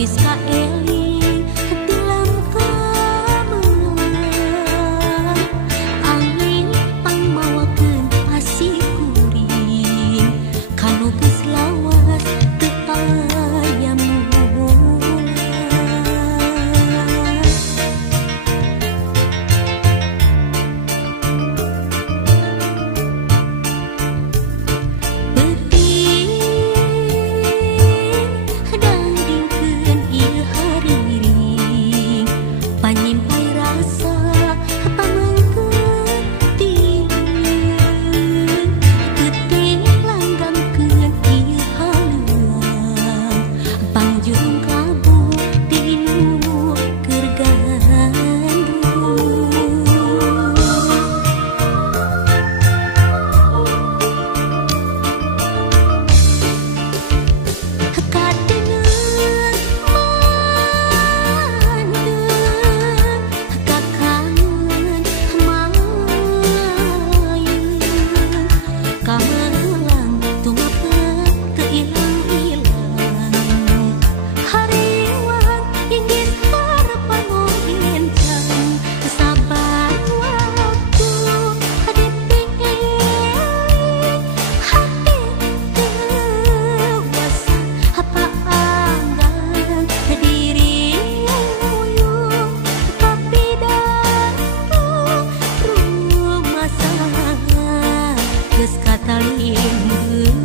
Awis ka eling tilam kamelang angin pangmawakeun asih kuring kanu geus lawas teu aya mulang. Panyimpai rasa pamengkeun tieuing teuting langgangkeun ieu haluang pangjung kabu tinu keur gandrung. Kadengeun kamelang tumapeuh teu ilang-ilang hariwang inggis harapan encang sabar waktu dipingin hati dewasa paanggan diri uyung tapi datang rumah sangat geus katalimbeun.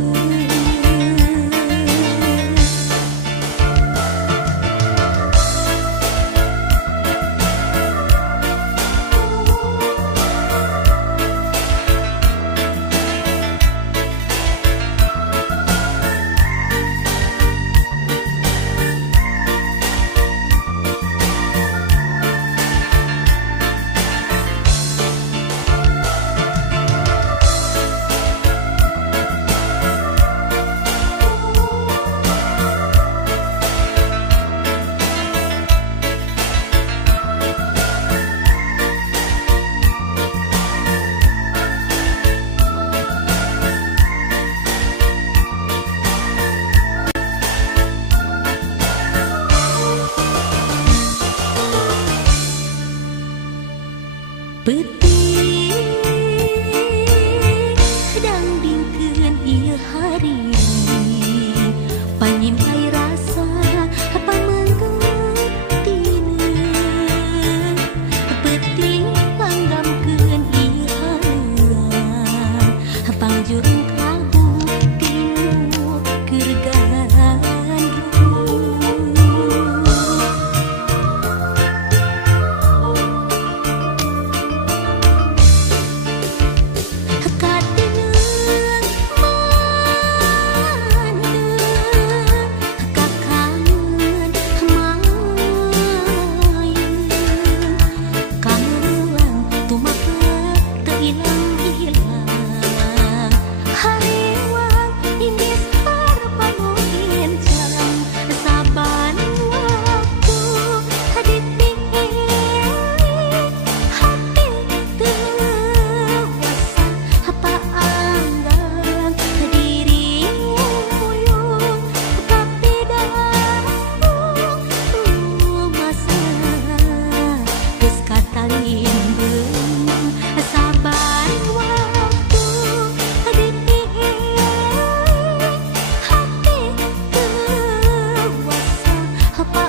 Peuting dangdingkeun ieu hariring panyimpai rasa pamengkeun tineung peuting langgamkeun ieu haluang pangjurung kabu tinu keur gandrung. Apa